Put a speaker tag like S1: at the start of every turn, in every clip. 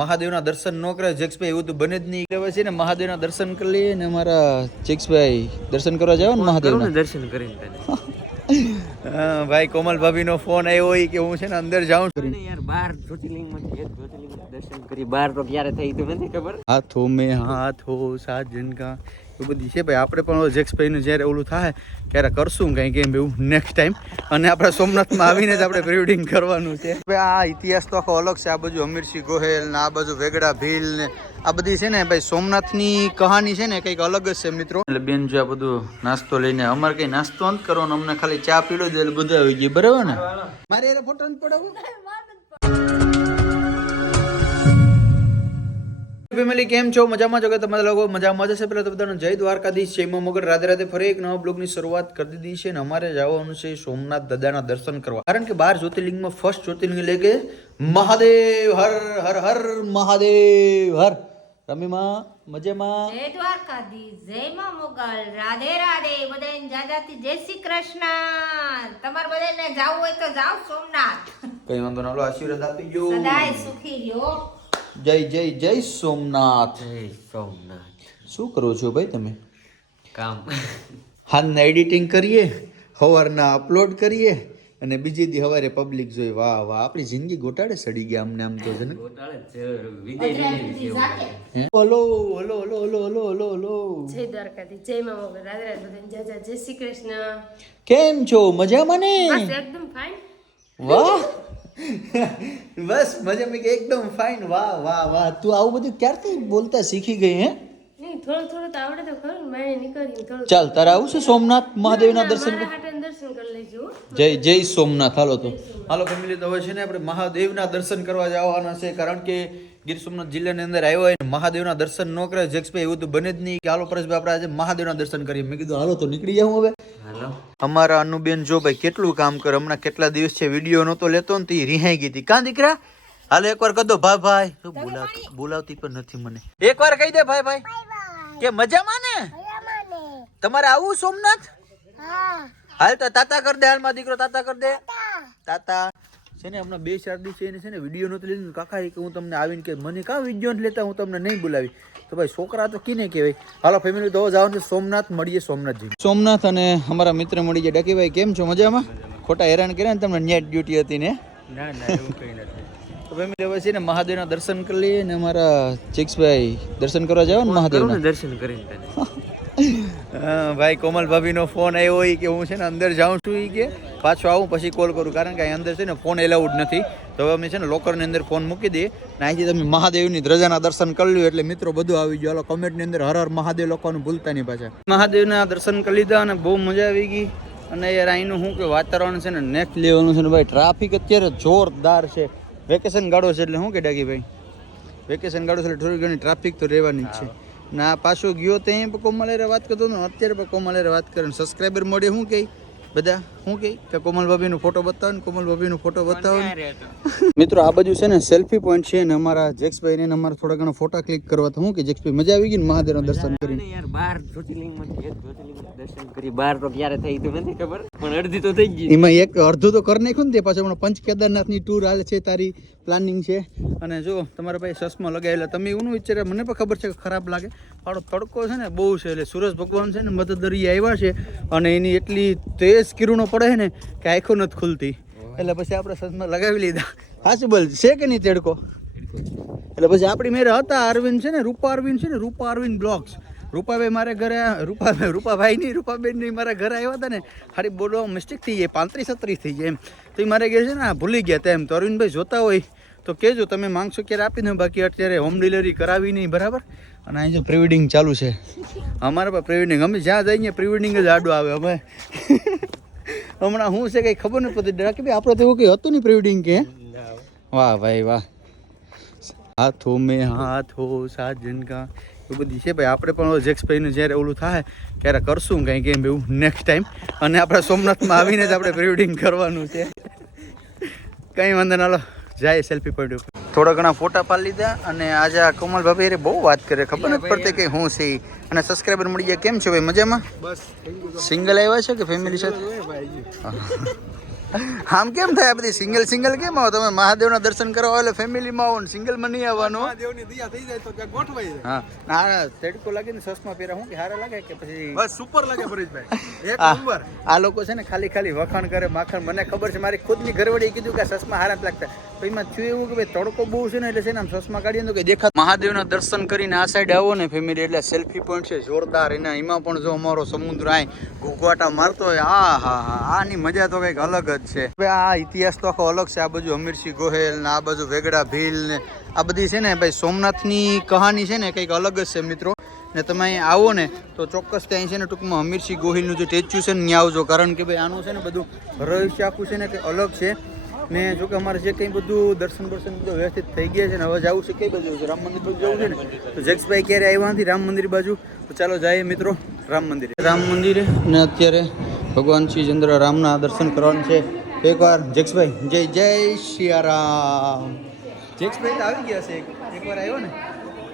S1: મહાદેવના દર્શન ન કરે જેક્સભાઈ એવું તો બને જ નહીં. કહેવાય છે ને મહાદેવના દર્શન કરી લઈએ ને અમારા જેક્સભાઈ દર્શન કરવા જાવ ને મહાદેવના.
S2: દર્શન કરીને
S1: ભાઈ કોમલ ભાભીનો ફોન આવ્યો હોય કે હું છે ને અંદર જાઉં છું.
S2: અને યાર બાર જ્યોતિર્લિંગમાંથી એક જ્યોતિર્લિંગ દર્શન કરી બાર તો ક્યારે થઈ તું નથી ખબર?
S1: હાથો મેં હાથો સાજન કા બધી છે. ભાઈ, આપણે પણ જેક્સભાઈનું જ્યારે ઓલું થાય, ત્યારે કરશું કંઈ કેમ એવું નેક્સ્ટ ટાઈમ અને આપણે સોમનાથમાં આવીને જ આપણે પ્રિવેડિંગ કરવાનું છે. ભાઈ, આ ઇતિહાસ તો આખો અલગ છે. આ બાજુ અમીરસિંહ ગોહેલ ને આ બાજુ વેગડા ભીલ ને આ બધી છે ને, ભાઈ, સોમનાથની કહાની છે ને કંઈક અલગ જ છે મિત્રો. એટલે બેન, જો આ બધું નાસ્તો લઈને અમારે કઈ નાસ્તો અંત કરવાનો, અમને ખાલી ચા પીડો એટલે બધું આવી ગયું. બરાબર ને? મારે એને ફોટો નથી ફેમિલી કેમ છો? મજામાં છો કે તમારા લોકો મજામાં જશે પહેલાં તો બધાનો જય દ્વારકાધીશ. છે એમાં મગર. રાધે રાધે ફરી એક નવા બ્લોગની શરૂઆત કરી દીધી છે અને અમારે જવાનું છે સોમનાથ દાદાના દર્શન કરવા. કારણ કે બાર જ્યોતિર્લિંગમાં ફર્સ્ટ જ્યોતિર્લિંગ એટલે કે મહાદેવ. હર હર હર મહાદેવ. હર. રમીમાં મજેમાં?
S3: જય દ્વારકાધીશ. જય માં મોગલ રાધે રાધે. બધાને જાજાતી જય શ્રી કૃષ્ણ. તમારે બધાને જાવું હોય તો જાઓ સોમનાથ.
S1: કઈ વાંધો ના લો. આશીર્વાદ આપી ગયો
S3: સદાય સુખી રહ્યો.
S1: જય જય જય સોમનાથ.
S2: જય સોમનાથ.
S1: શું કરો છો ભાઈ તમે?
S2: કામ.
S1: હાલના એડિટિંગ કરીએ સવારના અપલોડ કરીએ અને બીજી દી હવારે પબ્લિક જોઈ વાહ વાહ આપણી જિંદગી ગોટાળે સડી ગયા અમને આમ તો છે ને
S2: ગોટાળે છે. વિજય
S3: ગુજરાતી જાતે
S1: હે? Hello hello hello hello hello hello hello.
S4: જય દ્વારકાધી જય મા મોગલ રાધે રાધે બધાને. જય જય જય શ્રી કૃષ્ણ.
S1: કેમ છો? મજામાં ને?
S4: બસ એકદમ ફાઇન
S1: વાહ. બસ મજા મેં એકદમ ફાઇન વાહ વાહ વાહ. તું આવું બધું ક્યારથી બોલતા શીખી ગઈ હે?
S4: નહીં થોડું થોડું તો આવડે તો ખરું. ને મારે
S1: ચાલ તારે આવું છે સોમનાથ મહાદેવના દર્શન
S4: કરી
S1: જય જય સોમનાથ. હાલો તો. હાલો ફેમિલી તો હવે છે ને આપણે મહાદેવના દર્શન કરવા જવાના છે. કારણ કે ગીર સોમનાથ જિલ્લાની અંદર આવ્યો હોય મહાદેવના દર્શન ન કરે જક્ષભાઈ એવું તો બને જ નહીં કે હાલો પરેશભાઈ આપણે આજે મહાદેવના દર્શન કરીએ. મેં કીધું હાલો તો નીકળી જાઉં હવે. અમારા અનુબેન જો ભાઈ કેટલું કામ કરે હમણાં કેટલા દિવસ છે વીડિયો નહોતો લેતો ને તે રિહાઈ ગઈ હતી. કાં દીકરા? હાલો એકવાર કહી દો ભાઈ ભાઈ. તો બોલાવતી બોલાવતી પણ નથી મને. એકવાર કહી દે ભાઈ ભાઈ. કે મજામાં ને? તમારે આવું સોમનાથ? હાલ તો તાતા કર દે હાલમાં દીકરો તાતા કર દે. તાતા. છે ને હમણાં બે ચાર દિવસ એને છે ને વીડિયો નહોતો લીધો કાકા કે હું તમને આવીને કે મને કાં વીડિયો નથી લેતા હું તમને નહીં બોલાવી. તો ભાઈ છોકરા તો કીને કહેવાય. હાલો ફેમિલી તો જવાનું છે સોમનાથ મળીએ સોમનાથજી. સોમનાથ અને અમારા મિત્ર મળી ગયા. ડકીભાઈ કેમ છો? મજામાં? ખોટા હેરાન કર્યા ને તમને નેટ ડ્યુટી હતી ને?
S2: ના ના એવું કઈ નથી.
S1: તો ફેમિલી હવે છે ને મહાદેવના દર્શન કરી લઈએ ને અમારા ચિક્સભાઈ દર્શન કરવા જાવ ને મહાદેવના?
S2: દર્શન કરીને
S1: ભાઈ, કોમલ ભાભીનો ફોન આવ્યો હોય કે હું છે ને અંદર જાઉં છું એ કે. પાછો આવું, પછી કોલ કરું. કારણ કે અહીં અંદર છે ને ફોન એલાઉડ નથી. તો હવે અમે છે ને લોકરની અંદર ફોન મૂકી દઈએ. ને અહીંથી તમે મહાદેવની ધ્રજાના દર્શન કરી લ્યો એટલે મિત્રો બધું આવી ગયું. હાલો કમેન્ટની અંદર હર હર મહાદેવ લોકોને ભૂલતા નહીં પાછા. મહાદેવના દર્શન કરી લીધા અને બહુ મજા આવી ગઈ. અને યાર, અહીંનું શું કે વાતાવરણ છે ને નેક્સ્ટ લેવલનું છે ને ભાઈ ટ્રાફિક અત્યારે જોરદાર છે. વેકેશન ગાળો છે એટલે શું કે ડાકી ભાઈ? વેકેશન ગાળો છે એટલે થોડી ઘણી ટ્રાફિક તો રહેવાની જ છે. ના પાછો ગયો ત્યાં પણ કોમલ વાત કરતો હતો અત્યારે પણ કોમલ વાત કરે સબસ્ક્રાઈબર મળે શું કહે બધા? શું કહે કે કોમલ ભાભીનો ફોટો બતાવો ને કોમલ ભાભીનો ફોટો બતાવો મિત્રો આ બાજુ છે ને સેલ્ફી પોઈન્ટ છે ને અમારા જેક્સભાઈ ને અમારા થોડા ઘણા ફોટા ક્લિક કરવા તો હું કે જેક્સભાઈ મજા આવી ગઈ ને મહાદેવના દર્શન કરીને?
S2: યાર બાર જ્યોતિર્લિંગમાંથી એક જ્યોતિર્લિંગ દર્શન કરી બાર તો ક્યારે થઈ તું નથી ખબર પણ અડધી તો થઈ ગઈ.
S1: એમાં એક અડધું તો કરી નાખ્યું ને તે પાછળ હમણાં પંચ કેદારનાથની ટૂર હાલે છે તારી પ્લાનિંગ છે. અને જો તમારા ભાઈ ચશ્મા લગાવેલા તમે એવું વિચારે મને પણ ખબર છે કે ખરાબ લાગે. પાડો તડકો છે ને બહુ છે એટલે સૂરજ ભગવાન છે ને મદદરી આવ્યા છે અને એની એટલી તેજ કિરણો પડે ને, કે આંખો નથી ખુલતી. એટલે પછી આપણે ચશ્મા લગાવી લીધા. હાચું બોલ છે કે નહીં તેડકો? એટલે પછી આપણી મેરે હતા અરવિંદ છે ને, રૂપા અરવિંદ છે ને, રૂપા અરવિંદ બ્લોગ્સ રૂપાભાઈ મારે ઘરે રૂપાભાઈ રૂપાભાઈ નહીં, રૂપાબેન નહીં, મારા ઘરે આવ્યા હતા ને, ખાલી બોલો મિસ્ટેક થઈ જાય, પાંત્રીસ છત્રીસ થઈ જાય એમ. તો એ મારે કહે છે ને ભૂલી ગયા તેમ તો અરવિંદભાઈ જોતા હોય. તો કહેજો, તમે માંગશો ક્યારે આપી દઉં? બાકી અત્યારે હોમ ડિલિવરી કરાવી નહીં, બરાબર? અને અહીં જો પ્રિવેડિંગ ચાલુ છે. અમારા પણ પ્રિવેડિંગ અમે જ્યાં જઈએ પ્રિવેડિંગ જ આડું આવે, અમે. હમણાં શું છે કંઈ ખબર નથી પડતી. કે ભાઈ, આપણે તો એવું કંઈ હતું નહીં પ્રિવેડિંગ કે? વાહ ભાઈ વાહ. હાથો મેં હાથો સાજન કા. એ બધી છે ભાઈ. આપણે પણ જેક્સ ભાઈનું જ્યારે ઓલું થાય, ત્યારે કરશું કંઈ કેમ એવું નેક્સ્ટ ટાઈમ અને આપણે સોમનાથમાં આવીને જ આપણે પ્રિવેડિંગ કરવાનું છે. કંઈ વાંધો નાલો જાય સેલ્ફી પોઈન્ટ ઉપર. થોડા ઘણા ફોટા પાડી લીધા અને આજે આ કોમલ ભાભી બહુ વાત કરે. ખબર નથી પડતી કે હું છે. અને સબસ્ક્રાઈબર મળી ગયા. કેમ છો ભાઈ? મજામાં?
S5: બસ
S1: સિંગલ આવ્યા છે કે ફેમિલી સાથે? આમ કેમ થાય બધી? સિંગલ સિંગલ કેમ આવો? તમે મહાદેવના દર્શન કરવા એટલે ફેમિલીમાં આવો ને સિંગલમાં નહીં આવવાનું.
S5: મહાદેવની દયા થઈ જાય તો ત્યાં ગોઠવાઈ જાય.
S1: હા. ના તડકો લાગે ને સસમા પહેરા હું કે હારા લાગે કે પછી?
S5: બસ સુપર લાગે પરેશભાઈ એક
S1: આ
S5: નંબર
S1: આ લોકો છે ને ખાલી ખાલી વખાણ કરે માખણ. મને ખબર છે મારી ખુદની ઘરવડી કીધું કે સસમા હારા જ લાગતા. એમાં થયું એવું કે ભાઈ તડકો બહુ છે ને એટલે છે કાઢીએ તો મહાદેવના દર્શન કરીને આ સાઈડ આવો ને ફેમિલી એટલે સેલ્ફી પોઈન્ટ છે, જોરદાર. એના, એમાં પણ જો અમારો સમુદ્ર આય, ઘૂઘવાટા મારતો હોય, આ, હા હા, આની મજા તો કંઈક અલગ જ છે. હવે આ ઇતિહાસ તો આખો અલગ છે. આ બાજુ અમીરસિંહ ગોહેલ ને આ બાજુ વેગડા ભીલ ને આ બધી છે ને ભાઈ સોમનાથની કહાની છે ને કંઈક અલગ જ છે મિત્રો. ને તમે અહીં આવો ને તો ચોક્કસ ત્યાં છે ને ટૂંકમાં હમીરસિંહ ગોહિલનું જે સ્ટેચ્યુ છે ને ત્યાં આવજો. કારણ કે ભાઈ આનું છે ને બધું રહસ્ય આખું છે ને કંઈ અલગ છે. ને જો કે અમારે જે કંઈ બધું દર્શન દર્શન બધું વ્યવસ્થિત થઈ ગયા છે ને હવે જવું છે કઈ બાજુ? રામ મંદિર બાજુ જવું છે ને? તો જગસભાઈ ક્યારે આવ્યા નથી? રામ મંદિર બાજુ? તો ચાલો જઈએ મિત્રો રામ મંદિરે. રામ મંદિરે ને અત્યારે ભગવાન શ્રી ચંદ્ર રામના દર્શન કરવાનું છે. એકવાર જગસભાઈ જય જય સિયારામ જગસભાઈ તો આવી ગયા છે. એક એકવાર આવ્યો ને?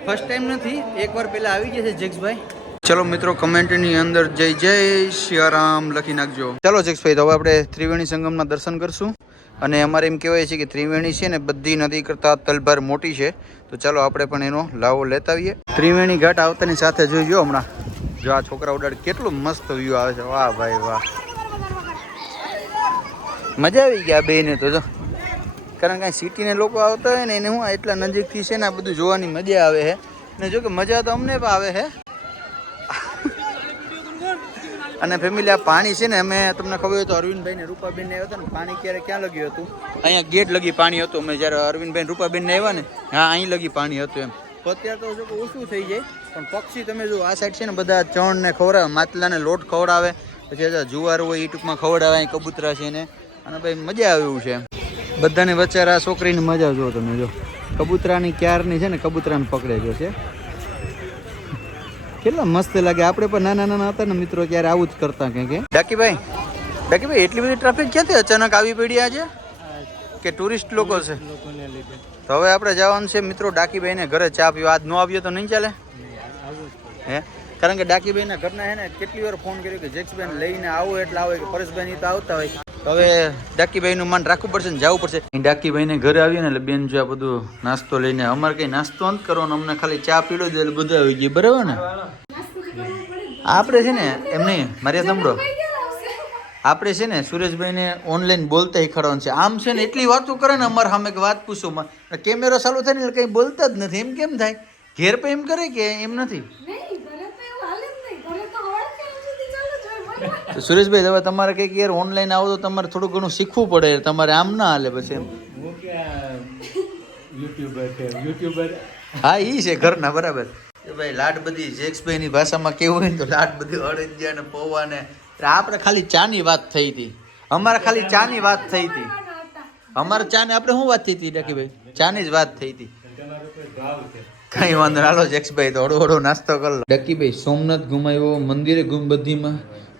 S1: ફર્સ્ટ ટાઈમ નથી એકવાર પહેલાં આવી ગયા છે જેક્સભાઈ ચલો મિત્રો કમેન્ટની અંદર જય જય શિયારામ લખી નાખજો. ચાલો જેક્સભાઈ તો હવે આપણે ત્રિવેણી સંગમના દર્શન કરશું. અને અમારે એમ કહેવાય છે કે ત્રિવેણી છે ને બધી નદી કરતાં તલભાર મોટી છે. તો ચાલો આપણે પણ એનો લાવો લેતા આવીએ. ત્રિવેણી ઘાટ આવતાની સાથે જોઈજો હમણાં. જો આ છોકરા ઉડાડ કેટલું મસ્ત વ્યૂ આવે છે. વાહ ભાઈ વાહ. મજા આવી ગયા બે ને તો જો. કારણ કે સિટીને લોકો આવતા હોય ને એને હું એટલા નજીકથી છે ને આ બધું જોવાની મજા આવે છે ને જો કે મજા તો અમને પણ આવે છે અને ફેમિલી આ પાણી છે ને, અમે તમને ખબર હોય તો અરવિંદભાઈ ને રૂપાબેન ને આવ્યા હતા ને, પાણી ક્યારે ક્યાં લગ્યું હતું? અહીંયા ગેટ લગી પાણી હતું. અમે જ્યારે અરવિંદભાઈ રૂપાબેન ને આવ્યા ને, હા, અહીં લગી પાણી હતું એમ. અત્યારે તો જો ઓછું થઈ જાય, પણ પક્ષી તમે જો આ સાઈડ છે ને, બધા ચણ ને ખવડાવે, માટલાને લોટ ખવડાવે, પછી જુવાર હોય એ ટૂંકમાં ખવડાવે, અહીં કબૂતરા છે ને. અને ભાઈ, મજા આવે એવું છે બધાને વચ્ચે આ છોકરીની મજા જો તમે, જો. કબૂતરાની ક્યારની છે ને, કબૂતરાને પકડે જો છે. કેટલા મસ્ત લાગે. આપણે પણ નાના નાના હતા ને મિત્રો ત્યારે આવું જ કરતા કંઈક કે. ડાકીભાઈ ડાકીભાઈ એટલી બધી ટ્રાફિક ક્યાંથી અચાનક આવી પડી આજે? કે ટુરિસ્ટ લોકો છે? તો હવે આપણે જવાનું છે મિત્રો ડાકીભાઈને ઘરે ચા પીવા. આજ ન આવ્યો તો નહીં ચાલે? હે? કારણ કે ડાકીભાઈના ઘરના હે ને કેટલી વાર ફોન કર્યો કે જેક્સબેન લઈને આવો એટલે આવો કે પરેશભાઈ તો આવતા હોય. હવે ડાકીભાઈનું મન રાખવું પડશે ને જવું પડશે. ડાકીભાઈને ઘરે આવીએ ને એટલે બેન જો આ બધું નાસ્તો લઈને અમારે કંઈ નાસ્તો અંત કરવાનો, અમને ખાલી ચા પીડો એટલે બધું આવી ગયું. બરાબર ને? આપણે છે ને, એમ નહીં, મારે સાંભળો. આપણે છે ને સુરેશભાઈને ઓનલાઈન બોલતા શીખવાડવાનું છે. આમ છે ને એટલી વાતો કરે ને અમારે સામે વાત પૂછો. કેમેરો ચાલુ થાય ને એટલે કંઈ બોલતા જ નથી. એમ કેમ થાય? ઘેર પણ એમ કરે કે એમ નથી? તો સુરેશભાઈ હવે તમારે કંઈક યાર ઓનલાઈન આવો તો તમારે થોડું ઘણું શીખવું પડે તમારે આમ ના હાલે પછી એમ. હા ઈ છે ઘરના બરાબર. ભાઈ લાડ બધી જેક્સભાઈની ભાષામાં કેવું હોય તો લાડ બધી અડદિયા ને પૌવા ને આપણે ખાલી ચાની વાત થઈ હતી. અમારે ખાલી ચાની વાત થઈ હતી. અમારે ચા ને આપણે શું વાત થઈ હતી ડાકીભાઈ? ચાની જ વાત થઈ હતી. કઈ વાંધો ના હાલો જેક્સભાઈ તો હળો હળો નાસ્તો કરો લો. ડકીભાઈ સોમનાથ ઘુમાયો મંદિરે ગુમ બધીમાં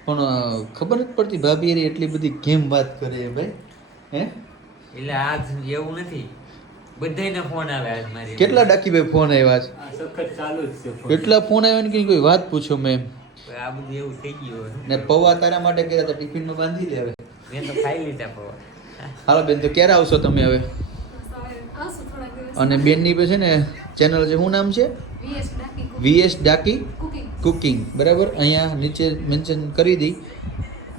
S1: પણ ખબર જ પડતી ભાભી એ એટલી બધી કેમ વાત કરે એ ભાઈ? હે?
S2: એટલે આજ એવું નથી. બધાને ફોન આવે આજ મારી
S1: કેટલા ડકીભાઈ ફોન આવ્યા છે? કેટલા ફોન આવ્યા ને કે કોઈ વાત પૂછો મેં
S2: આ બધું એવું થઈ ગયું
S1: ને પૌવા તારા માટે કર્યા હતા ટિફિનમાં બાંધી દે હવે.
S2: મેં તો ખાઈ લીધા પૌવા.
S1: હાલો બેન તો ક્યારે આવશો તમે હવે? અને બેનની પછી ને ચેનલ છે શું નામ છે? વીએસ ડાકી? કુકિંગ બરાબર? અહીંયા નીચે મેન્શન કરી દઈ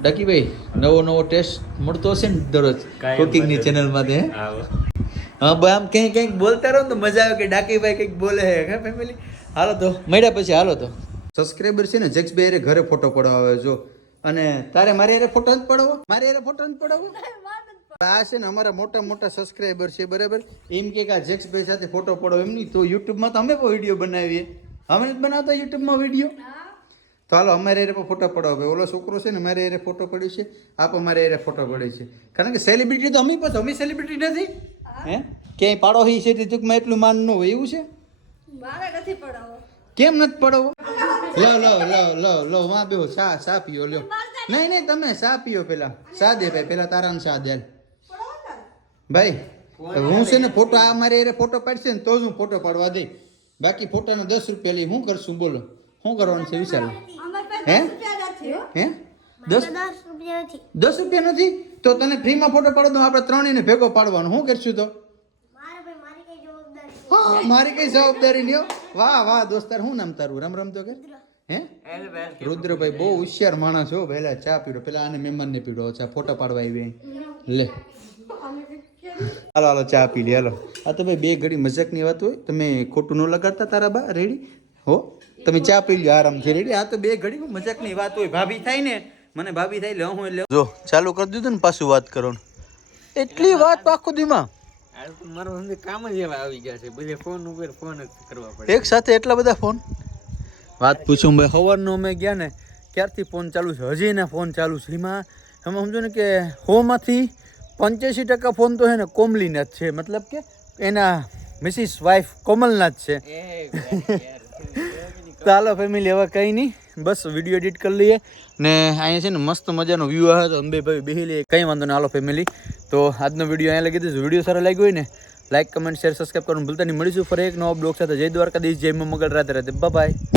S1: ડાકીભાઈ નવો નવો ટેસ્ટ મળતો હશે ને દરરોજ કુકિંગની. ચેનલમાં તે હા? ભાઈ આમ કંઈક કંઈક બોલતા રહો ને તો મજા આવે કે ડાકીભાઈ કંઈક બોલે હે હે ફેમિલી હાલો તો મળ્યા પછી હાલો તો. સબસ્ક્રાઈબર છે ને જક્ષભાઈ અરે ઘરે ફોટો પડાવે આવે જો. અને તારે મારે અરે ફોટો નથી પડાવો મારે અરે ફોટો નથી પડાવો આ છે ને અમારા મોટા મોટા સબસ્ક્રાઈબર છે બરાબર? એમ કે આ જેક્સભાઈ સાથે ફોટો પડો એમ નહીં તો યુટ્યુબમાં તો અમે પણ વીડિયો બનાવીએ. અમે જ બનાવતા યુટ્યુબમાં વીડિયો? તો હાલો અમારે એરે પણ ફોટો પડાવો ભાઈ ઓલો છોકરો છે ને મારે એરે ફોટો પડ્યો છે. આપ અમારે એરે ફોટો પડ્યો છે. કારણ કે સેલિબ્રિટી તો અમે પણ અમે સેલિબ્રિટી નથી. હે. ક્યાંય પાડો હી છે તે ટૂંકમાં એટલું માન ન હોય એવું છે?
S4: મારે નથી પડાવો.
S1: કેમ નથી પડાવો? લો લો લો લો લો વાં બેહો સા સા પીઓ લ્યો. નહીં. નહીં તમે સા પીઓ પેલા. સા દે ભાઈ પેલા તારાને સા દે. ભાઈ હું છે ને ફોટો આ મારે એરે ફોટો પાડશે ને તો જ હું ફોટો પાડવા દઈ બાકી ફોટાના દસ રૂપિયા લઈ હું કરશું બોલો. શું કરવાનું છે વિચારો. હે? હે. દસ? દસ રૂપિયા નથી. તો તને ફ્રીમાં ફોટો પાડો તો આપણે ત્રણેયને ભેગો પાડવાનો. શું કરશું તો? હા મારી કઈ જવાબદારી લ્યો. વાહ વાહ દોસ્તાર શું નામ તારું? રમ રમ તો કે? હે? રુદ્રભાઈ બહુ હોશિયાર માણસ હો પહેલા ચા પીડો. પેલા આને મહેમાનને પીડો ચા ફોટા પાડવા આવી. લે. હાલો હાલો ચા પી લે હાલો. આ તો ભાઈ બે ઘડી મજાકની વાત હોય તમે ખોટું ન લગાડતા તારા બા રેડી હો? તમે ચા પી લો આરામથી રેડી આ તો બે ઘડી મજાકની વાત હોય ભાભી થાય ને? મને ભાભી થાય લે હું એટલે જો ચાલુ કરી દીધું ને પાછું વાત કરો એટલી વાત આખો દીમાં.
S2: મારો કામ જ એવા આવી ગયા છે બધે ફોન ઉપર ફોન જ કરવા પડે.
S1: એક સાથે એટલા બધા ફોન વાત પૂછું ભાઈ સવારનો અમે ગયા ને ક્યારથી ફોન ચાલુ છે? હજી ને ફોન ચાલુ છે. એમાં સમજો ને કે હોમાંથી પંચ્યાસી ટકા ફોન તો છે ને કોમલીના જ છે. મતલબ કે એના મિસિસ વાઇફ કોમલના જ છે. ચાલો ફેમિલી હવે કંઈ નહીં. બસ વીડિયો એડિટ કરી લઈએ. ને અહીંયા છે ને મસ્ત મજાનો વ્યૂ આવે તો અંબે ભાઈ બેહી લઈએ. કંઈ વાંધો નહીં હાલો ફેમિલી તો આજનો વીડિયો અહીંયા લગી દીધું વીડિયો સારો લાગ્યો હોય ને લાઈક કમેન્ટ શેર સબસ્ક્રાઈબ કરવાનું ભૂલતા નહીં. મળીશું ફરી એક નવો બ્લોગ સાથે. જય દ્વારકાધીશ જય મગલ. રાતે રાતે બાય